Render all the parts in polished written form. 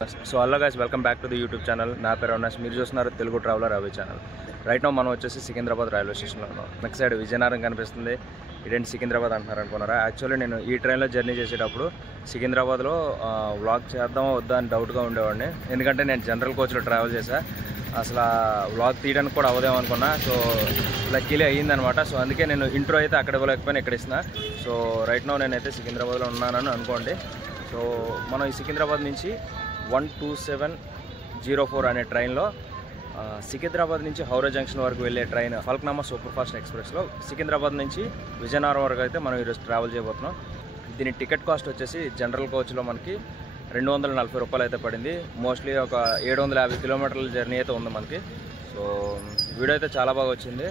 So hello guys, welcome back to the YouTube channel. నా పేరు అవినాష్. మీరు చూస్తున్నారు తెలుగు ట్రావెలర్ అవి ఛానల్. రైట్ నౌ మనం వచ్చేసి సికింద్రాబాద్ రైల్వే స్టేషన్లో ఉన్నాం. నెక్స్ట్ సైడ్ విజయనగరం కనిపిస్తుంది. ఇదేంటి సికింద్రాబాద్ అంటున్నారు అనుకున్నారా? యాక్చువల్లీ నేను ఈ ట్రైన్లో జర్నీ చేసేటప్పుడు సికింద్రాబాద్లో వ్లాగ్ చేద్దామా వద్దా అని డౌట్గా ఉండేవాడిని. ఎందుకంటే నేను జనరల్ కోచ్లో ట్రావెల్ చేశా. అసలు వ్లాగ్ తీయడానికి కూడా అవదేమో అనుకున్నా. So luckily అయ్యిందనమాట. సో అందుకే నేను ఇంట్రో అయితే అక్కడ ఇవ్వలేకపోయినా ఇక్కడ ఇస్తున్నా. సో రైట్ నౌ నేనైతే సికింద్రాబాద్లో ఉన్నానని అనుకోండి. సో మనం ఈ సికింద్రాబాద్ నుంచి 12704 అనే ట్రైన్లో సికింద్రాబాద్ నుంచి హౌరా జంక్షన్ వరకు వెళ్ళే ట్రైన్ ఫల్క్నామా సూపర్ ఫాస్ట్ ఎక్స్ప్రెస్లో సికింద్రాబాద్ నుంచి విజయనగరం వరకు అయితే మనం ఈరోజు ట్రావెల్ చేయబోతున్నాం. దీని టికెట్ కాస్ట్ వచ్చేసి జనరల్ కోచ్లో మనకి 240 రూపాయలు అయితే పడింది. మోస్ట్లీ ఒక 750 కిలోమీటర్ల జర్నీ అయితే ఉంది మనకి. సో వీడియో అయితే చాలా బాగా వచ్చింది.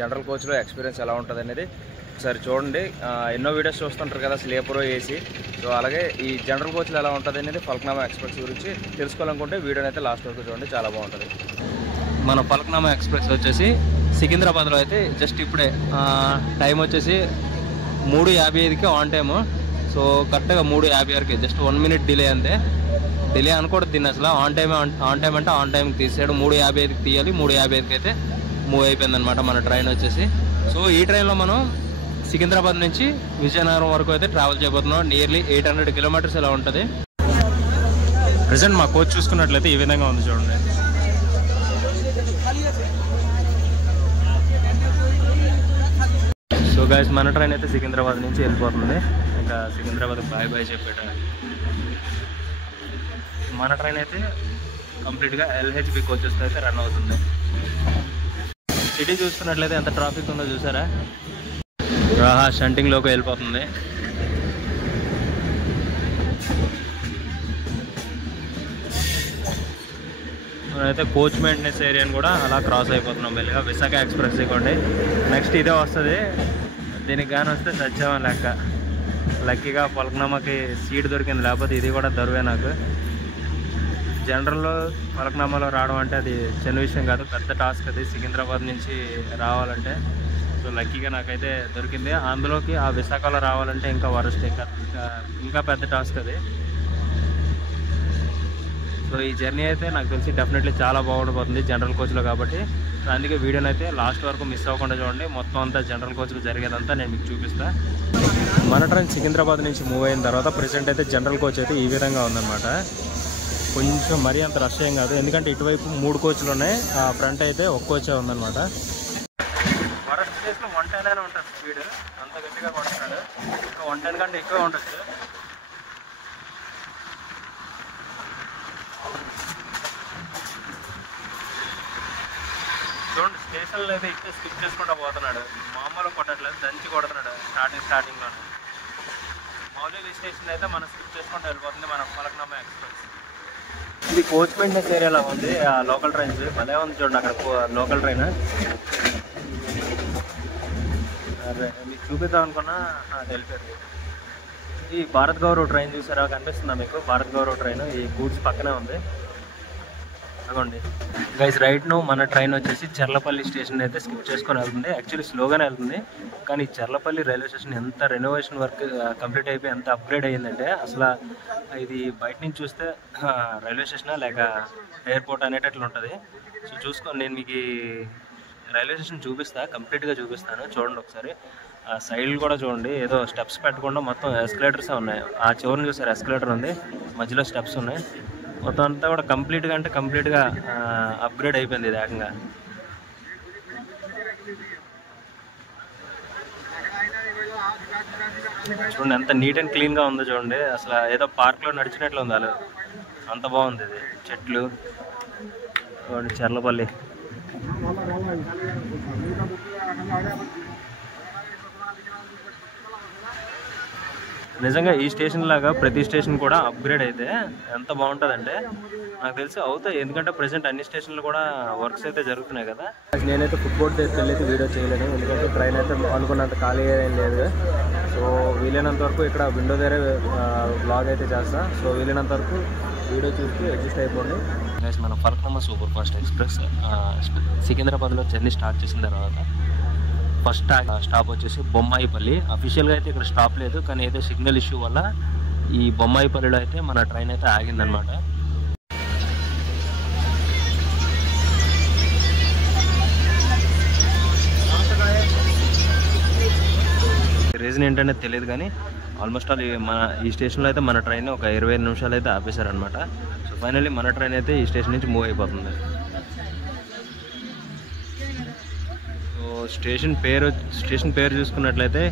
జనరల్ కోచ్లో ఎక్స్పీరియన్స్ ఎలా ఉంటుంది అనేది ఒకసారి చూడండి. ఎన్నో వీడియోస్ చూస్తుంటారు కదా స్లీపర్ ఏసీ. సో అలాగే ఈ జనరల్ కోచ్లో ఎలా ఉంటుంది అనేది ఫల్క్నామా ఎక్స్ప్రెస్ గురించి తెలుసుకోవాలనుకుంటే వీడియోని అయితే లాస్ట్ వరకు చూడండి, చాలా బాగుంటుంది. మన ఫల్క్నామా ఎక్స్ప్రెస్ వచ్చేసి సికింద్రాబాద్లో అయితే జస్ట్ ఇప్పుడే టైం వచ్చేసి 3:55కి ఆన్ టైము. సో కరెక్ట్గా 3:56కి జస్ట్ 1 మినిట్ డిలే అంతే. డిలే అనకూడదు దీన్ని అసలు. ఆన్ టైం అంటే ఆన్ టైంకి తీసాడు. 3:55కి తీయాలి. 3:55కి అయితే మూవ్ అయిపోయింది అనమాట మన ట్రైన్ వచ్చేసి. సో ఈ ట్రైన్లో మనం సికింద్రాబాద్ నుంచి విజయనగరం వరకు అయితే ట్రావెల్ చేయబోతున్నాం. నియర్లీ 800 కిలోమీటర్స్ ఇలా ఉంటుంది. ప్రజెంట్ మా కోచ్ చూసుకున్నట్లయితే ఈ విధంగా ఉంది చూడండి. సో గైస్ మన ట్రైన్ అయితే సికింద్రాబాద్ నుంచి వెళ్ళిపోతుంది. ఇంకా సికింద్రాబాద్ బాయ్ బాయ్ చెప్పేట మన ట్రైన్ అయితే కంప్లీట్గా LHB కోచెస్తో అయితే రన్ అవుతుంది. సిటీ చూసుకున్నట్లయితే ఎంత ట్రాఫిక్ ఉందో చూసారా? రాహా షంటింగ్లోకి వెళ్ళిపోతుంది. మనమైతే కోచ్ మెయింటెనెన్స్ ఏరియాని కూడా అలా క్రాస్ అయిపోతున్నాం మెల్లిగా. విశాఖ ఎక్స్ప్రెస్ ఇవ్వండి. నెక్స్ట్ ఇదే వస్తుంది. దీనికి కానీ వస్తే సత్యం లెక్క. లక్కీగా ఫల్క్నామాకి సీట్ దొరికింది, లేకపోతే ఇది కూడా దొరికే నాకు. జనరల్లో ఫల్క్నామాలో రావడం అంటే అది చిన్న విషయం కాదు, పెద్ద టాస్క్ అది సికింద్రాబాద్ నుంచి రావాలంటే. సో లక్కీగా నాకైతే దొరికింది. అందులోకి ఆ విశాఖలో రావాలంటే ఇంకా వరస్ట్, ఇంకా పెద్ద టాస్క్ అది. సో ఈ జర్నీ అయితే నాకు తెలిసి డెఫినెట్లీ చాలా బాగుండిపోతుంది జనరల్ కోచ్లో కాబట్టి. అందుకే వీడియోని అయితే లాస్ట్ వరకు మిస్ అవ్వకుండా చూడండి. మొత్తం అంతా జనరల్ కోచ్లో జరిగేదంతా నేను మీకు చూపిస్తాను. మన ట్రైన్ సికింద్రాబాద్ నుంచి మూవ్ అయిన తర్వాత ప్రెసెంట్ అయితే జనరల్ కోచ్ అయితే ఈ విధంగా ఉందన్నమాట. కొంచెం మరీ అంత రష్ ఏం కాదు, ఎందుకంటే ఇటువైపు 3 కోచ్లు ఉన్నాయి. ఆ ఫ్రంట్ అయితే ఒక్క కోచే ఉందన్నమాట. వరస్ట్ ప్లేస్లో 110 ఉంటుంది స్పీడ్, అంత గట్టిగా కొడుతున్నాడు. ఇంకా 110 కంటే ఎక్కువ ఉండొచ్చు. చూడండి స్టేషన్లో అయితే ఇస్తే స్కిప్ చేసుకుంటూ పోతున్నాడు. మామూలుగా కొట్టట్లేదు, దంచి కొడుతున్నాడు స్టార్టింగ్లోనే. మామూలుగా ఈ స్టేషన్ అయితే మనం స్కిప్ చేసుకుంటూ వెళ్ళిపోతుంది మన ఫల్క్నామా ఎక్స్ప్రెస్. ఇది కోచ్ మెయింటెనెన్స్ ఏరియాలో ఉంది. ఆ లోకల్ ట్రైన్స్ భలే ఉంది చూడండి. అక్కడ లోకల్ ట్రైన్ అదే మీకు చూపిద్దాం అనుకున్నా తెలిపారు. ఈ భారత్ గౌరవ్ ట్రైన్ చూసారా, కనిపిస్తుందా మీకు? భారత్ గౌరవ్ ట్రైన్ ఈ గూడ్స్ పక్కనే ఉంది అదిగోండి. గైస్ రైట్ నో మన ట్రైన్ వచ్చేసి చర్లపల్లి స్టేషన్ అయితే స్కిప్ చేసుకొని వెళ్తుంది. యాక్చువల్లీ స్లోగానే వెళ్తుంది, కానీ చర్లపల్లి రైల్వే స్టేషన్ ఎంత రెనోవేషన్ వర్క్ కంప్లీట్ అయిపోయి ఎంత అప్గ్రేడ్ అయ్యిందంటే అసలు ఇది బయట నుంచి చూస్తే రైల్వే స్టేషనా లేక ఎయిర్పోర్ట్ అనేటట్లు ఉంటుంది. సో చూసుకోండి, నేను మీకు రైల్వే స్టేషన్ చూపిస్తాను, కంప్లీట్గా చూపిస్తాను. చూడండి ఒకసారి. సైడ్ కూడా చూడండి, ఏదో స్టెప్స్ పెట్టకుండా మొత్తం ఎస్కలేటర్సే ఉన్నాయి. ఆ చివరిని చూసారు ఎస్కలేటర్ ఉంది, మధ్యలో స్టెప్స్ ఉన్నాయి. మొత్తం అంతా కూడా కంప్లీట్గా అంటే కంప్లీట్గా అప్గ్రేడ్ అయిపోయింది ఇది ఏకంగా. చూడండి ఎంత నీట్ అండ్ క్లీన్గా ఉందో చూడండి. అసలు ఏదో పార్క్లో నడిచినట్లు ఉంది అలా, అంత బాగుంది ఇది. చెట్లు చూడండి. చర్లపల్లి నిజంగా ఈ స్టేషన్ లాగా ప్రతి స్టేషన్ కూడా అప్గ్రేడ్ అయితే ఎంత బాగుంటుందంటే నాకు తెలిసి అవుతాయి. ఎందుకంటే ప్రెసెంట్ అన్ని స్టేషన్లు కూడా వర్క్స్ అయితే జరుగుతున్నాయి కదా. నేనైతే ఫుట్బోర్డ్ తీసుకెళ్ళి వీడియో చేయలేను, ఎందుకంటే ట్రైన్ అయితే అనుకున్నంత ఖాళీ ఏం లేదు. సో వీలైనంత వరకు ఇక్కడ విండో దగ్గర బ్లాగ్ అయితే చేస్తా. సో వీలైనంత వరకు వీడియో చూసి అడ్జస్ట్ అయిపోండి. మన ఫల్క్నామా సూపర్ ఫాస్ట్ ఎక్స్ప్రెస్ సికింద్రాబాద్లో జర్నీ స్టార్ట్ చేసిన తర్వాత ఫస్ట్ స్టాప్ వచ్చేసి బొమ్మాయిపల్లి. అఫీషియల్గా అయితే ఇక్కడ స్టాప్ లేదు, కానీ ఏదో సిగ్నల్ ఇష్యూ వల్ల ఈ బొమ్మాయిపల్లిలో అయితే మన ట్రైన్ అయితే ఆగిందనమాట. రీజన్ ఏంటనేది తెలియదు కానీ ఆల్మోస్ట్ ఆల్ ఈ స్టేషన్లో అయితే మన ట్రైన్ ఒక 25 నిమిషాలు అయితే ఆపేశారనమాట. సో ఫైనల్లీ మన ట్రైన్ అయితే ఈ స్టేషన్ నుంచి మూవ్ అయిపోతుంది. సో స్టేషన్ పేరు చూసుకున్నట్లయితే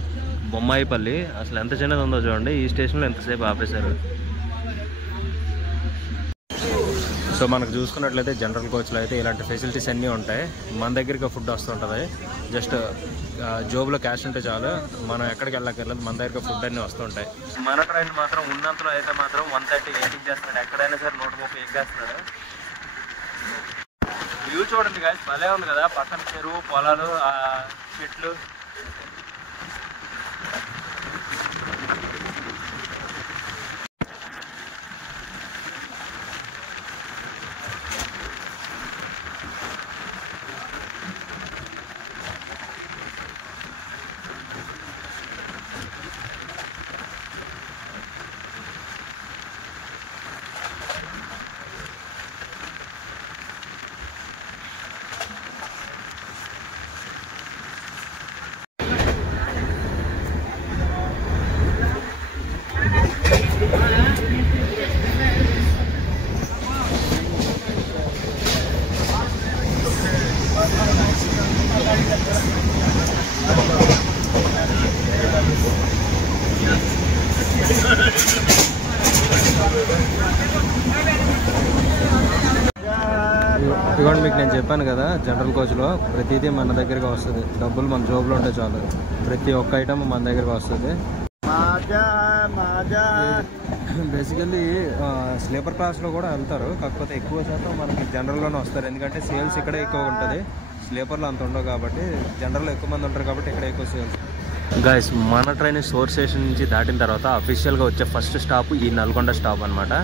బొమ్మాయిపల్లి. అసలు ఎంత చిన్నది ఉందో చూడండి, ఈ స్టేషన్లో ఎంతసేపు ఆపేశారు. సో మనకు చూసుకున్నట్లయితే జనరల్ కోచ్లో అయితే ఇలాంటి ఫెసిలిటీస్ అన్నీ ఉంటాయి. మన దగ్గరికి ఫుడ్ వస్తుంటుంది. జస్ట్ జోబులో క్యాష్ ఉంటే చాలు, మనం ఎక్కడికి వెళ్ళక్కర్లేదు, మన దగ్గర ఫుడ్ అన్నీ వస్తుంటాయి. మన ట్రైన్ మాత్రం ఉన్నంతలో అయితే మాత్రం 130 ఎక్కించేస్తున్నాడు. ఎక్కడైనా సరే 130 ఎక్కేస్తున్నాడు. వ్యూ చూడండి గాయస్, భలే ఉంది కదా, పక్కన చెరువు, పొలాలు, చెట్లు. ఇదిగోండి, మీకు నేను చెప్పాను కదా, జనరల్ కోచ్లో ప్రతిదీ మన దగ్గరగా వస్తుంది. డబ్బులు మన జోబులో ఉంటే చాలు, ప్రతి ఒక్క ఐటమ్ మన దగ్గరగా వస్తుంది. బేసికల్లీ స్లీపర్ క్లాస్లో కూడా వెళ్తారు, కాకపోతే ఎక్కువ శాతం మనకి జనరల్లోనే వస్తారు. ఎందుకంటే సేల్స్ ఇక్కడే ఎక్కువ ఉంటుంది, స్లీపర్లో అంత ఉండవు కాబట్టి. జనరల్లో ఎక్కువ మంది ఉంటారు కాబట్టి ఇక్కడ ఎక్కువ సేల్స్. గైస్, మన ట్రైన్ సోర్స్ స్టేషన్ నుంచి దాటిన తర్వాత అఫీషియల్గా వచ్చే ఫస్ట్ స్టాప్ ఈ నల్గొండ స్టాప్ అనమాట.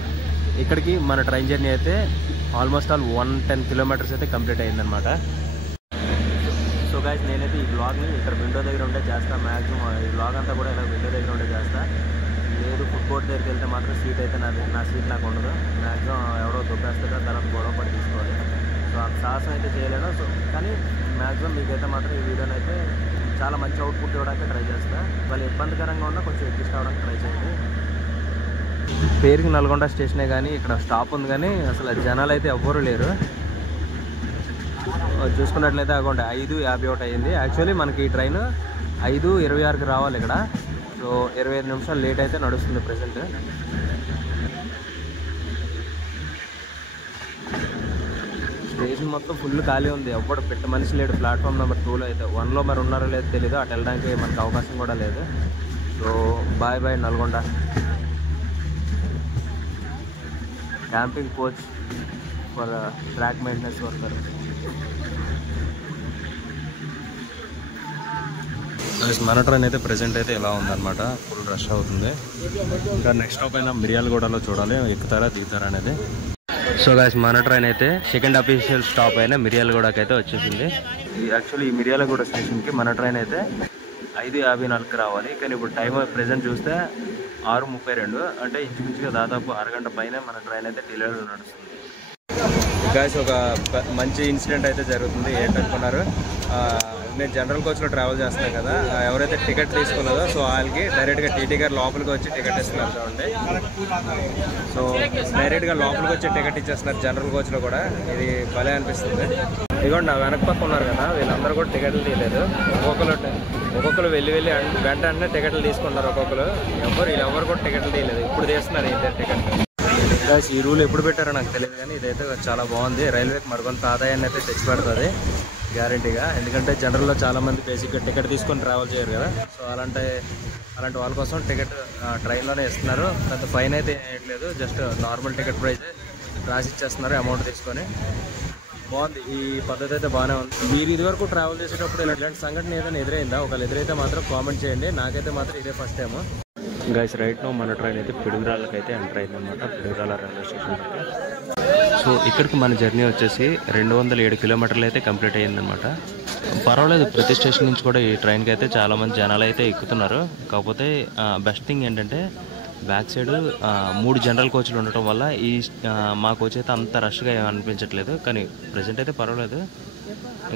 ఇక్కడికి మన ట్రైన్ జర్నీ అయితే ఆల్మోస్ట్ ఆల్ 110 కిలోమీటర్స్ అయితే కంప్లీట్ అయ్యిందనమాట. సో గైస్, నేనైతే ఈ బ్లాగ్ని ఇక్కడ విండో దగ్గర ఉంటే చేస్తాను. మ్యాక్సిమం ఈ బ్లాగ్ అంతా కూడా ఇలా విండో దగ్గర ఉంటే చేస్తాను. లేదు ఫుడ్ కోర్ట్ దగ్గరికి వెళ్తే మాత్రం సీట్ అయితే నా సీట్ నాకు ఉండదు. మ్యాక్సిమం ఎవరో దొబ్బేస్తారో తర్వాత గొడవ పడి తీసుకోవాలి. సో ఆ సాహసం అయితే చేయలేను. సో కానీ మ్యాక్సిమం మీకైతే మాత్రం ఈ వీడియోని అయితే చాలా మంచి అవుట్పుట్ ఇవ్వడానికి ట్రై చేస్తాను. వాళ్ళు ఇబ్బందికరంగా ఉన్నా కొంచెం అడ్జస్ట్ అవ్వడానికి ట్రై చేయండి. పేరుకి నల్గొండ స్టేషనే కానీ ఇక్కడ స్టాప్ ఉంది, కానీ అసలు జనాలు అయితే ఎవ్వరూ లేరు. చూసుకున్నట్లయితే అకౌంట్ 5:51 అయ్యింది. యాక్చువల్లీ మనకి ఈ ట్రైన్ 5:26కి రావాలి ఇక్కడ. సో 25 నిమిషాలు లేట్ అయితే నడుస్తుంది ప్రెసెంట్. స్టేషన్ మొత్తం ఫుల్ ఖాళీ ఉంది, ఎవ్వడు పెట్ట మనిషి లేడు. ప్లాట్ఫామ్ నెంబర్ 2లో అయితే 1లో మరి ఉన్నారో లేదో తెలీదు, అటు వెళ్ళడానికి మనకు అవకాశం కూడా లేదు. So bye bye Nalgonda. Camping coach for track maintenance worker. మన ట్రైన్ అయితే ప్రెసెంట్ అయితే ఎలా ఉందన్నమాట, ఫుల్ రష్ అవుతుంది. ఇంకా నెక్స్ట్ స్టాప్ అయినా మిర్యాలగూడలో చూడాలి, ఎక్కుతారా దిగుతారా అనేది. సో గైస్, మన ట్రైన్ అయితే సెకండ్ అఫీషియల్ స్టాప్ అయినా మిర్యాలగూడకి అయితే వచ్చేసింది. యాక్చువల్లీ ఈ మిర్యాలగూడ స్టేషన్కి మన ట్రైన్ అయితే 5:54కి రావాలి, కానీ ఇప్పుడు టైం ప్రెసెంట్ చూస్తే 6:32. అంటే ఇంచుమించుగా దాదాపు అరగంట పైన మన ట్రైన్ అయితే డిలేలో నడుస్తుంది. గైస్, ఒక మంచి ఇన్సిడెంట్ అయితే జరుగుతుంది. ఏంటనుకున్నారు, నేను జనరల్ కోచ్లో ట్రావెల్ చేస్తాను కదా, ఎవరైతే టికెట్ తీసుకున్నదో సో వాళ్ళకి డైరెక్ట్గా టీటీ గారు లోపలికి వచ్చి టికెట్ ఇస్తున్నారు చూడండి. సో డైరెక్ట్గా లోపలికి వచ్చి టికెట్ ఇచ్చేస్తున్నారు జనరల్ కోచ్లో కూడా. ఇది భలే అనిపిస్తుంది. ఇదిగోండి, నా వెనక పక్క ఉన్నారు కదా, వీళ్ళందరూ కూడా టికెట్లు తీయలేదు. ఒక్కొక్కరు వెళ్ళి వెంటనే టికెట్లు తీసుకున్నారు. వీళ్ళెవరు కూడా టికెట్లు తీయలేదు, ఇప్పుడు తీస్తున్నారు ఇద్దరు టికెట్. గైస్, ఈ రూల్ ఎప్పుడు పెట్టారో నాకు తెలియదు, కానీ ఇదైతే చాలా బాగుంది. రైల్వేకి మరికొంత ఆదాయాన్ని అయితే తెచ్చిపెడుతుంది గ్యారంటీగా. ఎందుకంటే జనరల్లో చాలామంది బేసిక్గా టికెట్ తీసుకొని ట్రావెల్ చేయరు కదా. సో అలాంటి వాళ్ళ కోసం టికెట్ ట్రైన్లోనే ఇస్తున్నారు. పెద్ద ఫైన్ అయితే వేయట్లేదు, జస్ట్ నార్మల్ టికెట్ ప్రైస్ రాసి ఇచ్చేస్తున్నారు అమౌంట్ తీసుకొని. బాగుంది, ఈ పద్ధతి అయితే బాగానే ఉంది. మీరు ఇదివరకు ట్రావెల్ చేసేటప్పుడు ఇలాంటి సంఘటన ఏదైనా ఎదురైందా? ఒకవేళ ఎదురైతే మాత్రం కామెంట్ చేయండి. నాకైతే మాత్రం ఇదే first time. Guys, right now మన ట్రైన్ అయితే పిడుగురాళ్ళకి అయితే ఎంటర్ అయిందనమాట, పిడుగురాళ్ళ రైల్వే స్టేషన్. సో ఇక్కడికి మన జర్నీ వచ్చేసి 207 కిలోమీటర్లు అయితే కంప్లీట్ అయ్యిందనమాట. పర్వాలేదు, ప్రతి స్టేషన్ నుంచి కూడా ఈ ట్రైన్కి అయితే చాలామంది జనాలు అయితే ఎక్కుతున్నారు. కాకపోతే బెస్ట్ థింగ్ ఏంటంటే బ్యాక్ సైడ్ 3 జనరల్ కోచ్లు ఉండటం వల్ల మా కోచ్ అయితే అంత రష్గా అనిపించట్లేదు. కానీ ప్రజెంట్ అయితే పర్వాలేదు,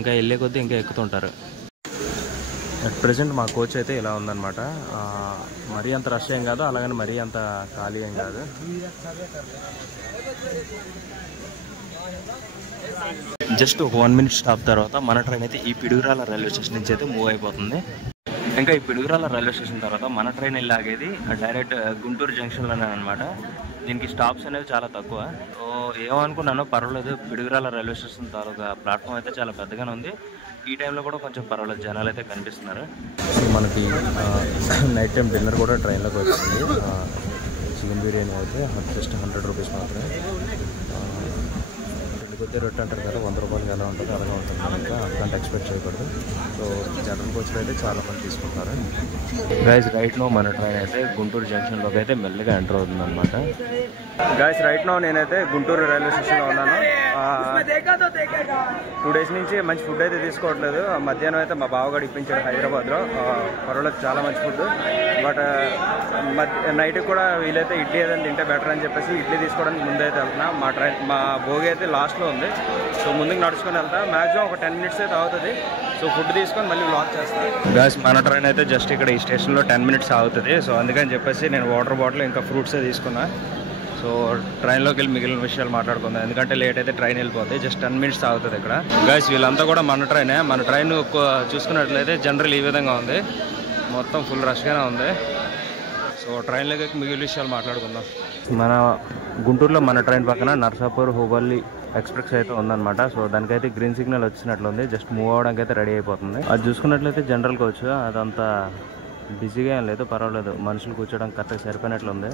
ఇంకా వెళ్ళే కొద్దీ ఇంకా ఎక్కుతుంటారు. అట్ ప్రెజెంట్ మా కోచ్ అయితే ఇలా ఉందన్నమాట. మరీ అంత రష్ ఏం కాదు, అలాగని మరీ అంత ఖాళీ ఏం కాదు. జస్ట్ 1 minute స్టాప్ తర్వాత మన ట్రైన్ అయితే ఈ పిడుగురాల రైల్వే స్టేషన్ నుంచి అయితే మూవ్ అయిపోతుంది. ఇంకా ఈ పిడుగురాల రైల్వే స్టేషన్ తర్వాత మన ట్రైన్ వెళ్ళాగేది డైరెక్ట్ గుంటూరు జంక్షన్లోనే అనమాట. దీనికి స్టాప్స్ అనేవి చాలా తక్కువ. సో ఏమనుకున్నాను, పర్వాలేదు, పిడుగురాల రైల్వే స్టేషన్ తాలూకా ప్లాట్ఫామ్ అయితే చాలా పెద్దగానే ఉంది. ఈ టైంలో కూడా కొంచెం పర్వాలేదు, జనాలు అయితే కనిపిస్తున్నారు. సో మనకి నైట్ టైం డిన్నర్ కూడా ట్రైన్లోకి వచ్చింది. చికెన్ బిర్యానీ అయితే జస్ట్ 100 రూపీస్ మాత్రమే. కొద్ది రొట్టె అంటారు కదా, 100 రూపాయలకి ఎలా ఉంటుంది అలాగే ఉంటుంది. ఇంకా అట్లాంటి ఎక్స్పెక్ట్ చేయకూడదు. సో జనరల్ కోచ్లో అయితే చాలా మంది తీసుకుంటారు. గైస్ రైట్ నో మన ట్రైన్ అయితే గుంటూరు జంక్షన్లోకి అయితే మెల్లగా ఎంటర్ అవుతుంది అనమాట. గైస్ రైట్ నో నేనైతే గుంటూరు రైల్వే స్టేషన్లో ఉన్నాను. 2 days నుంచి మంచి ఫుడ్ అయితే తీసుకోవట్లేదు. మధ్యాహ్నం అయితే మా బావగాడు ఇప్పించాడు హైదరాబాద్లో. పర్వాలేదు, చాలా మంచి ఫుడ్. బట్ నైట్ కూడా వీలైతే ఇడ్లీ ఏదైనా తింటే బెటర్ అని చెప్పేసి ఇడ్లీ తీసుకోవడానికి ముందైతే వెళ్తున్నా. మా భోగి అయితే లాస్ట్లో ఉంది. సో ముందుకు నడుచుకొని వెళ్తా. మ్యాక్సిమం ఒక 10 minutes అయితే అవుతుంది. సో ఫుడ్ తీసుకొని మళ్ళీ వ్లాగ్ చేస్తాను. గాయ్స్ మన ట్రైన్ అయితే జస్ట్ ఇక్కడ ఈ స్టేషన్లో 10 minutes అవుతుంది. సో అందుకని చెప్పేసి నేను వాటర్ బాటిల్ ఇంకా ఫ్రూట్సే తీసుకున్నా. సో ట్రైన్లోకి వెళ్ళి మిగిలిన విషయాలు మాట్లాడుకుందాం, ఎందుకంటే లేట్ అయితే ట్రైన్ వెళ్ళిపోతుంది. జస్ట్ 10 minutes అవుతుంది ఇక్కడ. గాయ్స్ వీళ్ళంతా కూడా మన ట్రైనే. మన ట్రైన్ చూసుకున్నట్లయితే జనరల్ ఈ విధంగా ఉంది, మొత్తం ఫుల్ రష్గానే ఉంది. సో ట్రైన్లోకి మిగిలిన విషయాలు మాట్లాడుకుందాం. మన గుంటూరులో మన ట్రైన్ పక్కన నర్సాపూర్ హుబల్లి ఎక్స్ప్రెస్ అయితే ఉందన్నమాట. సో దానికైతే గ్రీన్ సిగ్నల్ వచ్చినట్లుంది. జస్ట్ మూవ్ అవడానికి అయితే రెడీ అయిపోతుంది. అది చూసుకున్నట్లయితే జనరల్ కోచ్, అదంతా బిజీగా ఏం లేదు, పర్వాలేదు, మనుషులు కూర్చోడానికి కరెక్ట్గా సరిపోయినట్లుంది.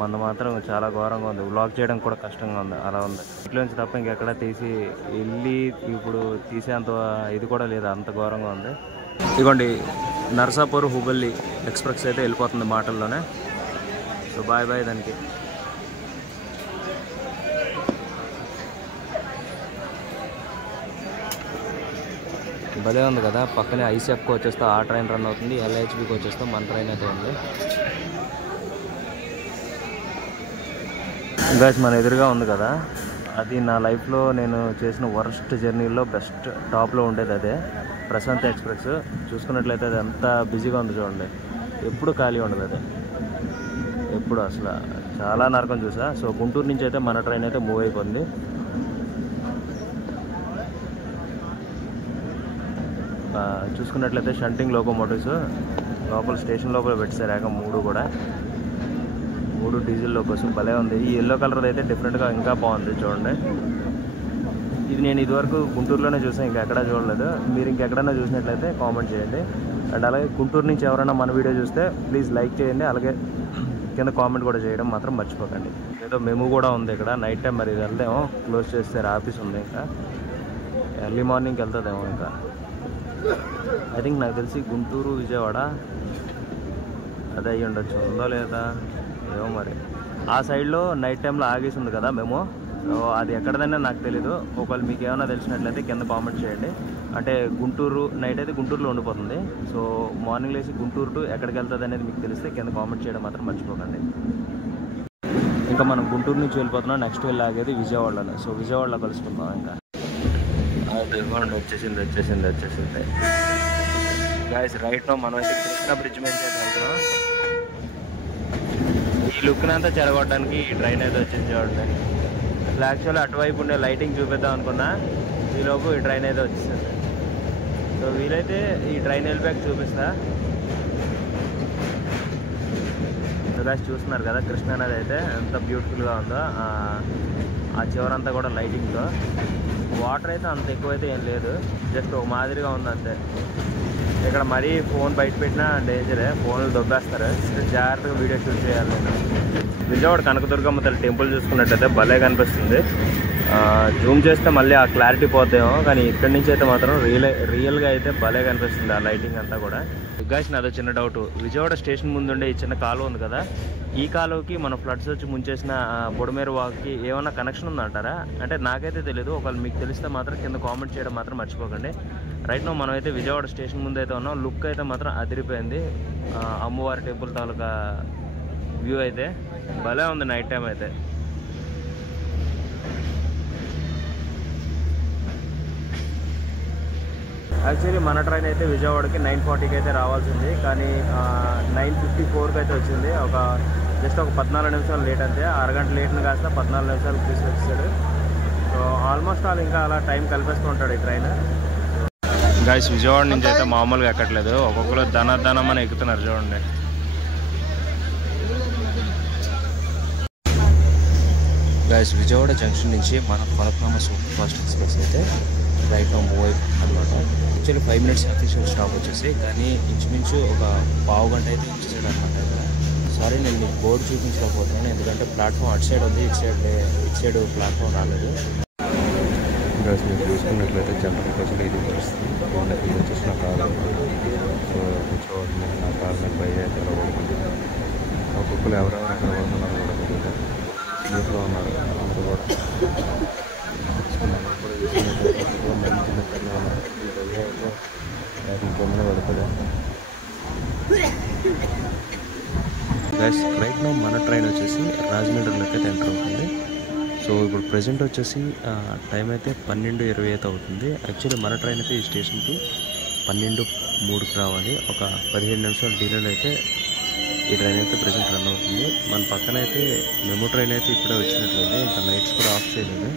మందు మాత్రం చాలా ఘోరంగా ఉంది, వ్లాగ్ చేయడం కూడా కష్టంగా ఉంది, అలా ఉంది. ఇట్లోంచి తప్ప ఇంకెక్కడ తీసి వెళ్ళి ఇప్పుడు తీసేంత ఇది కూడా లేదు, అంత ఘోరంగా ఉంది. ఇదిగోండి నర్సాపూర్ హుబల్లి ఎక్స్ప్రెస్ అయితే వెళ్ళిపోతుంది మాటల్లోనే. సో బాయ్ బాయ్ దానికి. భలే ఉంది కదా, పక్కనే ఐసీఎఫ్కి వచ్చేస్తే ఆ ట్రైన్ రన్ అవుతుంది, ఎల్హెచ్బికి వచ్చేస్తే మన ట్రైన్ అయితే ఉంది. గైస్ మన ఎదురుగా ఉంది కదా, అది నా లైఫ్లో నేను చేసిన వర్స్ట్ జర్నీలో బెస్ట్ టాప్లో ఉండేది అదే ప్రశాంత్ ఎక్స్ప్రెస్. చూసుకున్నట్లయితే అది ఎంత బిజీగా ఉంది చూడండి, ఎప్పుడు ఖాళీ ఉండదు అది, ఎప్పుడు అసలు చాలా నరకం చూసా. సో గుంటూరు నుంచి అయితే మన ట్రైన్ అయితే మూవ్ అయిపోయింది. చూసుకున్నట్లయితే షంటింగ్ లోకోమోటివ్స్ లోపల స్టేషన్ లోపల పెట్టేశారు, 3 డీజిల్ లోకోస్. భలే ఉంది. ఈ ఎల్లో కలర్ అయితే డిఫరెంట్గా ఇంకా బాగుంది చూడండి. ఇది నేను ఇదివరకు గుంటూరులోనే చూసాను, ఇంకెక్కడా చూడలేదు. మీరు ఇంకెక్కడైనా చూసినట్లయితే కామెంట్ చేయండి. అండ్ అలాగే గుంటూరు నుంచి ఎవరైనా మన వీడియో చూస్తే ప్లీజ్ లైక్ చేయండి, అలాగే కింద కామెంట్ కూడా చేయడం మాత్రం మర్చిపోకండి. ఏదో మెమూ కూడా ఉంది ఇక్కడ. నైట్ టైం మరి వెళ్తేమో క్లోజ్ చేస్తారు, ఆఫీస్ ఉంది, ఇంకా ఎర్లీ మార్నింగ్కి వెళ్తుందేమో. ఇంకా ఐ థింక్ నాకు తెలిసి గుంటూరు విజయవాడ అది అయ్యి ఉండొచ్చు, ఉందో లేదా ఏమో మరి. ఆ సైడ్లో నైట్ టైంలో ఆగేసి ఉంది కదా మేము, సో అది ఎక్కడదైనా నాకు తెలీదు. ఒకవేళ మీకు ఏమైనా తెలిసినట్లయితే కింద కామెంట్ చేయండి. అంటే గుంటూరు నైట్ అయితే గుంటూరులో ఉండిపోతుంది. సో మార్నింగ్ లేసి గుంటూరు టు ఎక్కడికి వెళ్తుంది అనేది మీకు తెలిస్తే కింద కామెంట్ చేయడం మాత్రం మర్చిపోకండి. ఇంకా మనం గుంటూరు నుంచి వెళ్ళిపోతున్నాం, నెక్స్ట్ వెళ్ళి ఆగేది విజయవాడలో. సో విజయవాడలో కలుసుకుందాం. ఇంకా వచ్చేసింది గాయస్. రైట్ నో మనం అయితే కృష్ణా బ్రిడ్జ్ మీద అయితే వెళ్తున్నాం. ఈ లుక్ని అంతా చెడగొట్టడానికి ఈ ట్రైన్ అయితే వచ్చింది చూడండి. అసలు యాక్చువల్లీ అటువైపు ఉండే లైటింగ్ చూపిద్దాం అనుకున్నా, ఈలోపు ఈ ట్రైన్ అయితే వచ్చేసింది. సో వీలైతే ఈ ట్రైన్ వెళ్ళిపోయాక చూపిస్తా. గాయస్ చూస్తున్నారు కదా కృష్ణా నది అయితే ఎంత బ్యూటిఫుల్గా ఉందో. ఆ చివరంతా కూడా లైటింగ్తో. వాటర్ అయితే అంత ఎక్కువైతే ఏం లేదు, జస్ట్ ఒక మాదిరిగా ఉంది అంతే. ఇక్కడ మరీ ఫోన్ బయట పెట్టినా డేంజరే, ఫోన్లు దొబ్బేస్తారు. జాగ్రత్తగా వీడియో షూట్ చేయాలి. నేను విజయవాడ కనకదుర్గమ్మ తల్లి టెంపుల్ చూసుకున్నట్టయితే భలే కనిపిస్తుంది. జూమ్ చేస్తే మళ్ళీ ఆ క్లారిటీ పోతేమో, కానీ ఇక్కడి నుంచి అయితే మాత్రం రియల్గా అయితే భలే కనిపిస్తుంది ఆ లైటింగ్ అంతా కూడా. గాయస్ నాదో చిన్న డౌట్, విజయవాడ స్టేషన్ ముందుండే ఈ చిన్న కాలువ ఉంది కదా, ఈ కాలువకి మన ఫ్లడ్స్ వచ్చి ముంచేసిన బొడమేరు వాక్కి ఏమైనా కనెక్షన్ ఉందంటారా? అంటే నాకైతే తెలియదు, ఒకవేళ మీకు తెలిస్తే మాత్రం కింద కామెంట్ చేయడం మాత్రం మర్చిపోకండి. రైట్ నో మనం అయితే విజయవాడ స్టేషన్ ముందు అయితే ఉన్నాం. లుక్ అయితే మాత్రం అదిరిపోయింది. అమ్మవారి టెంపుల్ తాలూకా వ్యూ అయితే భలే ఉంది నైట్ టైం అయితే. యాక్చువల్లీ మన ట్రైన్ అయితే విజయవాడకి 9:40కి అయితే రావాల్సింది, కానీ 9:54కి అయితే వచ్చింది. జస్ట్ ఒక 14 నిమిషాలు లేట్ అంతే. అరగంట లేట్ని కాస్త 14 నిమిషాలకు తీసుకొచ్చాడు. సో ఆల్మోస్ట్ ఇంకా అలా టైం కలిపేస్తూ ఉంటాడు ఈ ట్రైన్. గైస్ విజయవాడ నుంచి అయితే మామూలుగా ఎక్కట్లేదు, ఒక్కొక్కరు ధనం అని ఎక్కుతున్నారు చూడండి. గైస్ విజయవాడ జంక్షన్ నుంచి మన ఫలక్నామా సూపర్ ఫాస్ట్ ఎక్స్ప్రెస్ అయితే రైట్ నౌ మూవ్ అయిపోతుంది అనమాట. యాక్చువల్లీ 5 minutes అఫీషియల్ స్టాప్ వచ్చేసి, కానీ ఇంచుమించు ఒక పావు గంట అయితే వచ్చేసాడు అనమాట ఇక్కడ. సారీ నేను మీకు బోర్డు చూపించకపోతున్నాను, ఎందుకంటే ప్లాట్ఫామ్ అటు సైడ్ ఉంది, ఇటు సైడ్ ప్లాట్ఫామ్ రాలేదు. గైస్ మీరు చూసుకున్నట్లయితే జనరల్ కోచ్లో ఇది వస్తుంది. ఇది వచ్చేసి నా కార్ అనమాట. సో చూడండి నా కార్ మీద బై అయితే ఎలా పడుతుంది. ఒక్కొక్కరు ఎవరెవరు ఎక్కడ పడుతున్నారు కూడా తెలియదు. నీట్లో ఉన్నారు అందరూ కూడా. ఇంకేమైనా పడుతుంది. గైస్ రైట్ నౌ మన ట్రైన్ వచ్చేసి రాజమండ్రిలోకి అయితే ఎంటర్ అవుతుంది. సో ఇప్పుడు ప్రజెంట్ వచ్చేసి టైం అయితే 12:20 అయితే అవుతుంది. యాక్చువల్లీ మన ట్రైన్ అయితే ఈ స్టేషన్కి 12:03కి రావాలి. ఒక 15 నిమిషాలు డిలేలో అయితే ఈ ట్రైన్ అయితే ప్రజెంట్ రన్ అవుతుంది. మన పక్కన అయితే మెమో ట్రైన్ అయితే ఇప్పుడే వచ్చినట్లయింది, ఇంకా లైట్స్ కూడా ఆఫ్ చేయలేదు.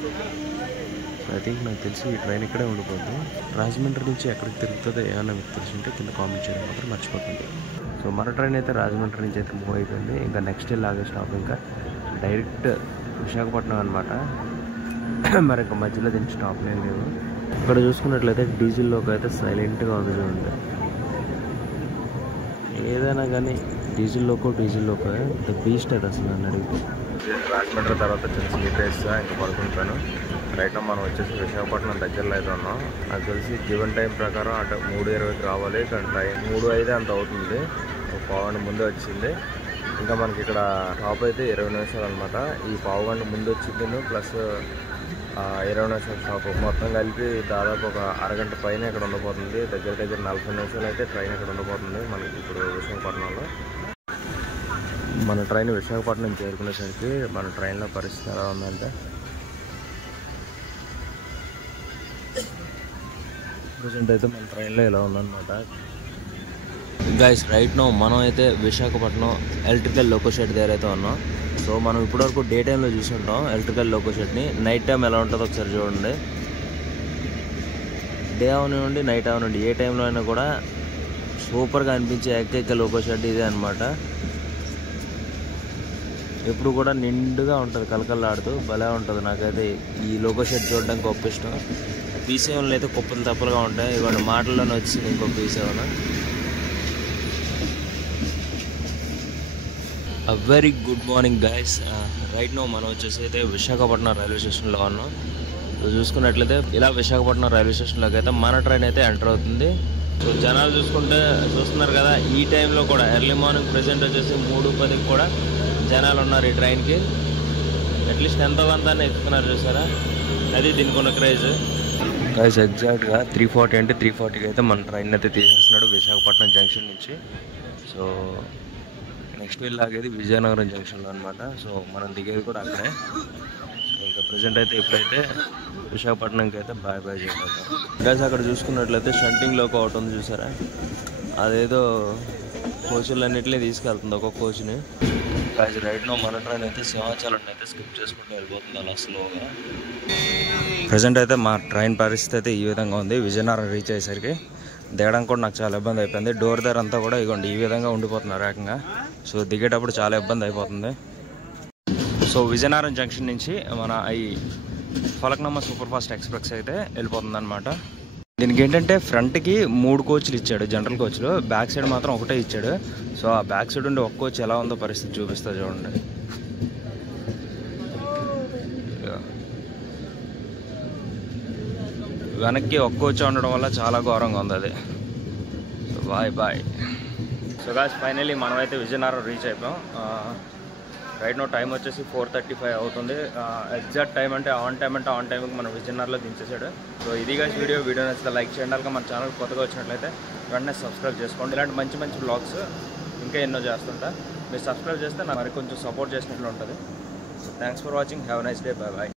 సో ఐ థింక్ నాకు తెలిసి ఈ ట్రైన్ ఇక్కడే ఉండిపోద్ది. రాజమండ్రి నుంచి ఎక్కడికి తిరుగుతుందో ఏమన్నా మీకు తెలిసింటే కింద కామెంట్ చేయడం మాత్రం మర్చిపోతుంది. సో మన ట్రైన్ అయితే రాజమండ్రి నుంచి అయితే మూవ్ అయిపోయింది. ఇంకా నెక్స్ట్ లాగే స్టాప్ ఇంకా డైరెక్ట్ విశాఖపట్నం అనమాట. మరి ఇంకా మధ్యలో దీనికి స్టాప్ లేవు. ఇక్కడ చూసుకున్నట్లయితే డీజిల్లోకి అయితే సైలెంట్గా ఉంది చూడండి. ఏదైనా కానీ డీజిల్లోకో ద బీస్ట్ అది అసలు నన్ను అడిగితే. రాజమండ్రి తర్వాత చిన్న స్లీప్ వేస్తా ఇంకా పడుకుంటాను. రైట్ మనం వచ్చేసి విశాఖపట్నం దగ్గరలో అయితే ఉన్నాం. నాకు తెలిసి గివెన్ టైం ప్రకారం అంటే 3:20కి రావాలి, కానీ టైం 3:05 అంత అవుతుంది. ఒక పావుగంట ముందే వచ్చింది. ఇంకా మనకి ఇక్కడ టాప్ అయితే 20 నిమిషాలు అనమాట. ఈ పావుగంట ముందు వచ్చింది ప్లస్ 20 నిమిషాల స్టాప్ మొత్తం కలిపి దాదాపు ఒక అరగంట పైన ఇక్కడ ఉండబోతుంది. దగ్గర 40 నిమిషాలు అయితే ట్రైన్ ఇక్కడ ఉండబోతుంది మనకి ఇప్పుడు విశాఖపట్నంలో. మన ట్రైన్ విశాఖపట్నం చేరుకునేసరికి మన ట్రైన్లో పరిస్థితి ఎలా ఉందంటే, ప్రజెంట్ అయితే మన ట్రైన్లో ఇలా ఉందన్నమాట. గైస్ రైట్ నో మనం అయితే విశాఖపట్నం ఎలక్ట్రికల్ లోకో షెడ్ దగ్గర అయితే ఉన్నాం. సో మనం ఇప్పటివరకు డే టైంలో చూసుంటాం ఎలక్ట్రికల్ లోకో షెడ్ని. నైట్ టైం ఎలా ఉంటుందో ఒకసారి చూడండి. డే అవనివ్వండి నైట్ అవనివ్వండి ఏ టైంలో అయినా కూడా సూపర్గా అనిపించే ఏకైక లోకో షెడ్ ఇదే అనమాట. ఎప్పుడు కూడా నిండుగా ఉంటుంది, కలకల్లాడుతూ భలే ఉంటుంది. నాకైతే ఈ లోకో షెడ్ చూడడానికి గొప్ప ఇష్టం. పీ7 అయితే కుప్పలు తప్పలుగా ఉంటాయి. ఇవాళ మాటల్లోనే వచ్చింది ఇంకో పీ7. Very good morning guys. Right no మనం వచ్చేసి అయితే విశాఖపట్నం రైల్వే స్టేషన్లో ఉన్నాం. చూసుకున్నట్లయితే ఇలా విశాఖపట్నం రైల్వే స్టేషన్లోకి అయితే మన ట్రైన్ అయితే ఎంటర్ అవుతుంది. సో జనాలు చూస్తున్నారు కదా, ఈ టైంలో కూడా ఎర్లీ మార్నింగ్ ప్రెజెంట్ వచ్చేసి 3:10కి కూడా జనాలు ఉన్నారు ఈ ట్రైన్కి. అట్లీస్ట్ ఎంతో కొంత ఎక్కుతున్నారు చూసారా, అది దీనికి ఉన్న క్రేజ్. గైస్ ఎగ్జాక్ట్గా 3:40 అంటే 3:40కి అయితే మన ట్రైన్ అయితే తీసేస్తున్నాడు విశాఖపట్నం జంక్షన్ నుంచి. సో నెక్స్ట్ వెళ్ళాగేది విజయనగరం జంక్షన్లో అనమాట. సో మనం దిగేది కూడా అక్కడే. సో ఇంకా ప్రజెంట్ అయితే ఇప్పుడైతే విశాఖపట్నంకి అయితే బాయ్ చెప్పారు. గైస్ అక్కడ చూసుకున్నట్లయితే షంటింగ్లోకి ఒకటి ఉంది చూసారా, అదేదో కోచులన్నింటినీ తీసుకెళ్తుంది ఒక్కొక్క కోచ్ని. గైస్ రైట్ నో మన ట్రైన్ అయితే సింహాచలం అయితే స్కిప్ చేసుకుంటూ వెళ్ళిపోతుంది అలా స్లోగా. ప్రజెంట్ అయితే మా ట్రైన్ పరిస్థితి అయితే ఈ విధంగా ఉంది. విజయనగరం రీచ్ అయ్యేసరికి దిగడం కూడా నాకు చాలా ఇబ్బంది అయిపోయింది. డోర్ దగ్గర అంతా కూడా ఇగోండి ఈ విధంగా ఉండిపోతున్నారు ఏకంగా. సో దిగేటప్పుడు చాలా ఇబ్బంది అయిపోతుంది. సో విజయనగరం జంక్షన్ నుంచి మన ఈ ఫలక్నామా సూపర్ ఫాస్ట్ ఎక్స్ప్రెస్ అయితే వెళ్ళిపోతుంది అనమాట. దీనికి ఏంటంటే ఫ్రంట్కి 3 కోచ్లు ఇచ్చాడు జనరల్ కోచ్లు, బ్యాక్ సైడ్ మాత్రం ఒకటే ఇచ్చాడు. సో ఆ బ్యాక్ సైడ్ ఉండి ఒక కోచ్ ఎలా ఉందో పరిస్థితి చూపిస్తా చూడండి. వెనక్కి ఒక్క కోచ్ ఉండడం వల్ల చాలా ఘోరంగా ఉంది అది. So bye. So guys finally మనమైతే విజయనగరం రీచ్ అయిపోయాం. రైట్ నో టైం వచ్చేసి 4:35 అవుతుంది. ఎగ్జాక్ట్ టైం అంటే ఆన్ టైంకి మనం విజయనగరంలో దించేసాడు. సో ఇది గాయ్స్ వీడియో నచ్చితే లైక్ చేయండి. అలాగే మన ఛానల్ కొత్తగా వచ్చినట్లయితే వెంటనే సబ్స్క్రైబ్ చేసుకోండి. ఇలాంటి మంచి బ్లాగ్స్ ఇంకా ఎన్నో చేస్తుంటా. మీరు సబ్స్క్రైబ్ చేస్తే నాకు మరి కొంచెం సపోర్ట్ చేసినట్లు ఉంటుంది. So thanks for watching. Have nice day. Bye.